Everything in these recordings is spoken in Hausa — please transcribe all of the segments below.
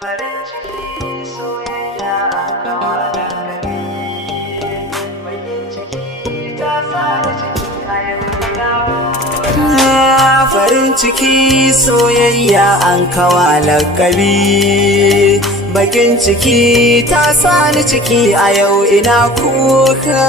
Farin ciki soyayya aka wada gari, bakin ciki ta sa da ciki a yau na farin ciki soyayya an kawa lakabi, bakin ciki ta sa ni ciki a yau ina kuka.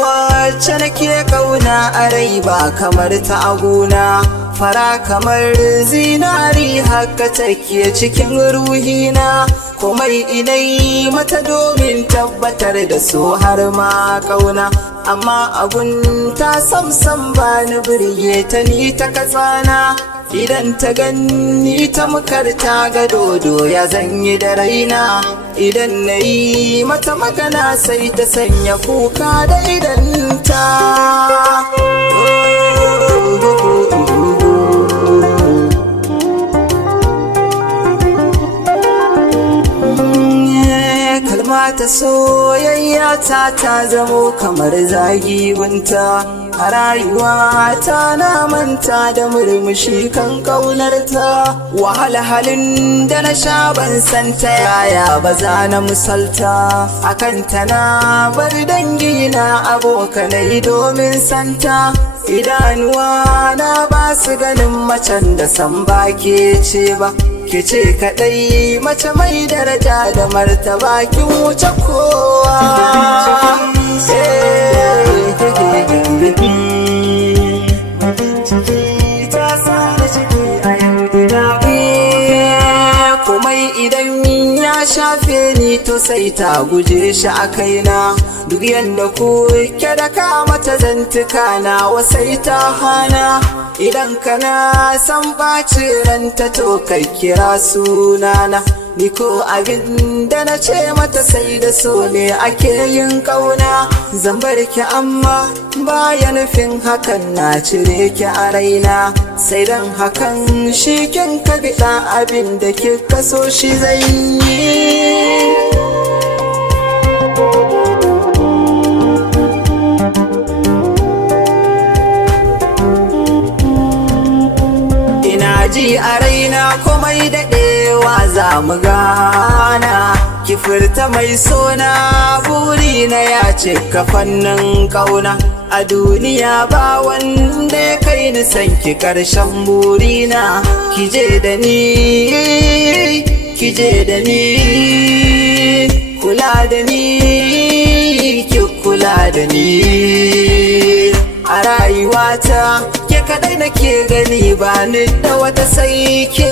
Wacce nake kauna a rai ba kamar ta aguna, fara kamar zinari haka take cikin ruhina, komai inai mata domin tabbatar da so har ma kauna, amma abun ta samsam ba ni birge ta ni ta katsana, idan ta ganni ta mukar ta ga dodo ya zanyi da raina, idan na yi mata magana sai ta sanya kuka da idanta. Kalma ta soyayya ta zamo kamar zagi gunta, a rayuwa ta na manta da murmushi kan ƙaunarta, wahalhalin da na sha ban san ta yaya ba za na misalta, akan ta na bar dangi na abokanai domin santa, idanuwa na ba su ganin macen da san ba ke ce ba, ke ce kaɗai mace mai daraja da martaba kin wuce kowa. Komai idan ya shafe ni to sai ta guje shi a kaina, duk yanda kuke da mata zantuka na wasai ta hana, idan kana san ɓaci ranta to kai kira sunana, ni ko abin da na ce mata sai da so ne ake yin ƙauna, zan bar ki amma baya nufin hakan na cire ki a raina, sai dan hakan shi kin ka biɗa abin da kika so shi zai yi. Ji a raina komai daɗewa za mu gana, ki furta mai sona buri na ya cika fannin ƙauna, a duniya ba wanda ya kai ni san ki ƙarshen burina, ki je da ni, ki je da ni, kula da ni, ki kula da ni, a rayuwata ke kadai nake gani ba ni da wata sai ke.